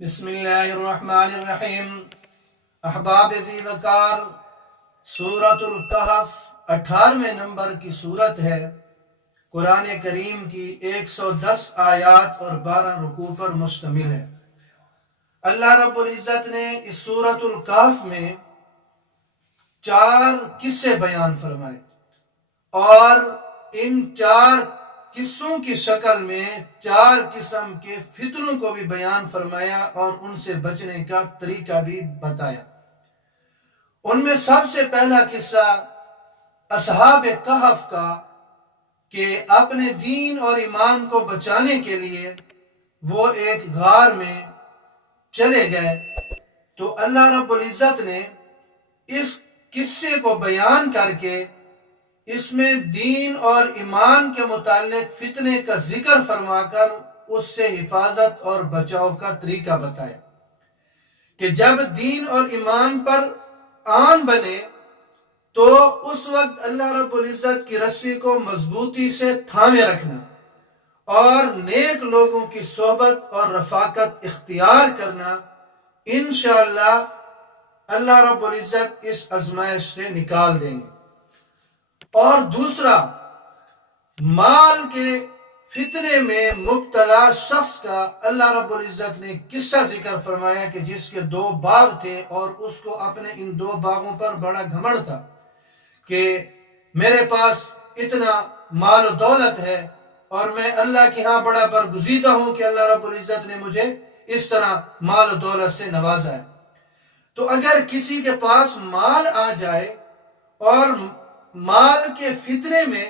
بسم اللہ الرحمن الرحیم۔ احباب ذی وقار، سورۃ الکہف 18ویں نمبر کی سورت ہے۔ قرآن کریم کی 110 آیات اور 12 رکوع پر مشتمل ہے۔ اللہ رب العزت نے اس سورۃ الکہف میں 4 قصے بیان فرمائے اور ان 4 قصوں کی شکل میں 4 قسم کے فتنوں کو بھی بیان فرمایا اور ان سے بچنے کا طریقہ بھی بتایا۔ ان میں سب سے پہلا قصہ اصحاب کہف کا کہ اپنے دین اور ایمان کو بچانے کے لیے وہ ایک غار میں چلے گئے، تو اللہ رب العزت نے اس قصے کو بیان کر کے اس میں دین اور ایمان کے متعلق فتنے کا ذکر فرما کر اس سے حفاظت اور بچاؤ کا طریقہ بتایا کہ جب دین اور ایمان پر آن بنے تو اس وقت اللہ رب العزت کی رسی کو مضبوطی سے تھامے رکھنا اور نیک لوگوں کی صحبت اور رفاقت اختیار کرنا، انشاءاللہ اللہ رب العزت اس آزمائش سے نکال دیں گے۔ اور دوسرا، مال کے فتنے میں مبتلا شخص کا اللہ رب العزت نے قصہ ذکر فرمایا کہ جس کے 2 باغ تھے اور اس کو اپنے ان 2 باغوں پر بڑا گھمنڈ تھا کہ میرے پاس اتنا مال و دولت ہے اور میں اللہ کے ہاں بڑا برگزیدہ ہوں کہ اللہ رب العزت نے مجھے اس طرح مال و دولت سے نوازا ہے۔ تو اگر کسی کے پاس مال آ جائے اور مال کے فتنے میں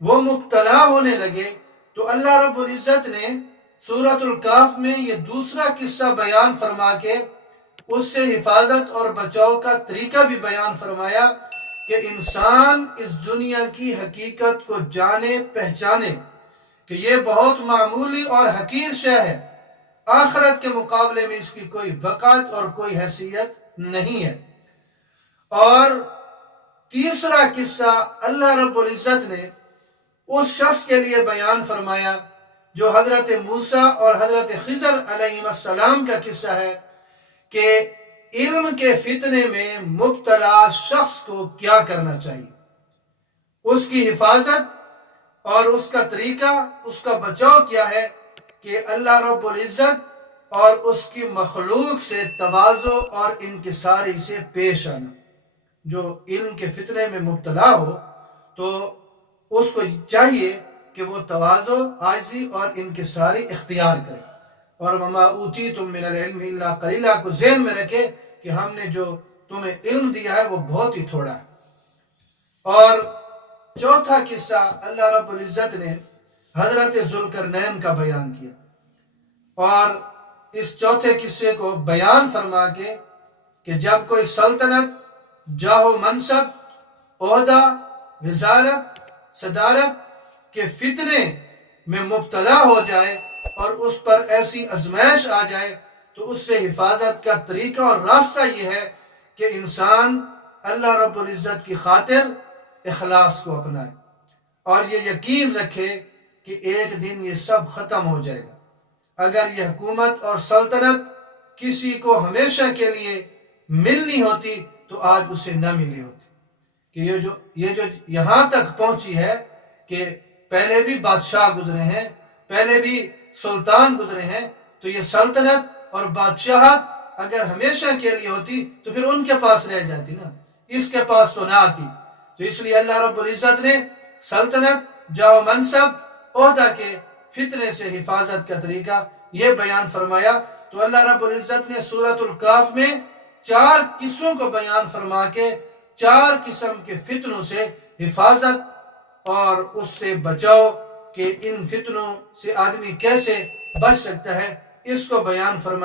وہ مبتلا ہونے لگے تو اللہ رب العزت نے سورۃ الکہف میں یہ دوسرا قصہ بیان فرما کے اس سے حفاظت اور بچاؤ کا طریقہ بھی بیان فرمایا کہ انسان اس دنیا کی حقیقت کو جانے پہچانے کہ یہ بہت معمولی اور حقیر شے ہے، آخرت کے مقابلے میں اس کی کوئی وقعت اور کوئی حیثیت نہیں ہے۔ اور تیسرا قصہ اللہ رب العزت نے اس شخص کے لیے بیان فرمایا جو حضرت موسیٰ اور حضرت خضر علیہ السلام کا قصہ ہے کہ علم کے فتنے میں مبتلا شخص کو کیا کرنا چاہیے، اس کی حفاظت اور اس کا طریقہ، اس کا بچاؤ کیا ہے کہ اللہ رب العزت اور اس کی مخلوق سے تواضع اور انکساری سے پیش آنا۔ جو علم کے فتنے میں مبتلا ہو تو اس کو چاہیے کہ وہ تواضع، عاجزی اور انکساری اختیار کرے، اور وما اوتیتم من العلم الا قلیلا کو ذہن میں رکھے کہ ہم نے جو تمہیں علم دیا ہے وہ بہت ہی تھوڑا ہے۔ اور چوتھا قصہ اللہ رب العزت نے حضرت ذوالقرنین کا بیان کیا اور اس چوتھے قصے کو بیان فرما کے کہ جب کوئی سلطنت، جاہ و منصب، عہدہ، وزارت، صدارت کے فتنے میں مبتلا ہو جائے اور اس پر ایسی آزمائش آ جائے تو اس سے حفاظت کا طریقہ اور راستہ یہ ہے کہ انسان اللہ رب العزت کی خاطر اخلاص کو اپنائے اور یہ یقین رکھے کہ ایک دن یہ سب ختم ہو جائے گا۔ اگر یہ حکومت اور سلطنت کسی کو ہمیشہ کے لیے ملنی ہوتی تو آج اسے نہ ملی ہوتی، کہ یہ جو یہاں تک پہنچی ہے کہ پہلے بھی بادشاہ گزرے ہیں، پہلے بھی سلطان گزرے ہیں، تو یہ سلطنت اور بادشاہت اگر ہمیشہ کے لیے ہوتی تو پھر ان کے پاس رہ جاتی نا، اس کے پاس تو نہ آتی۔ تو اس لیے اللہ رب العزت نے سلطنت، جاہ و منصب، عہدہ کے فتنے سے حفاظت کا طریقہ یہ بیان فرمایا۔ تو اللہ رب العزت نے سورۃ الکہف میں 4 قصوں کو بیان فرما کے 4 قسم کے فتنوں سے حفاظت اور اس سے بچاؤ کہ ان فتنوں سے آدمی کیسے بچ سکتا ہے، اس کو بیان فرمایا۔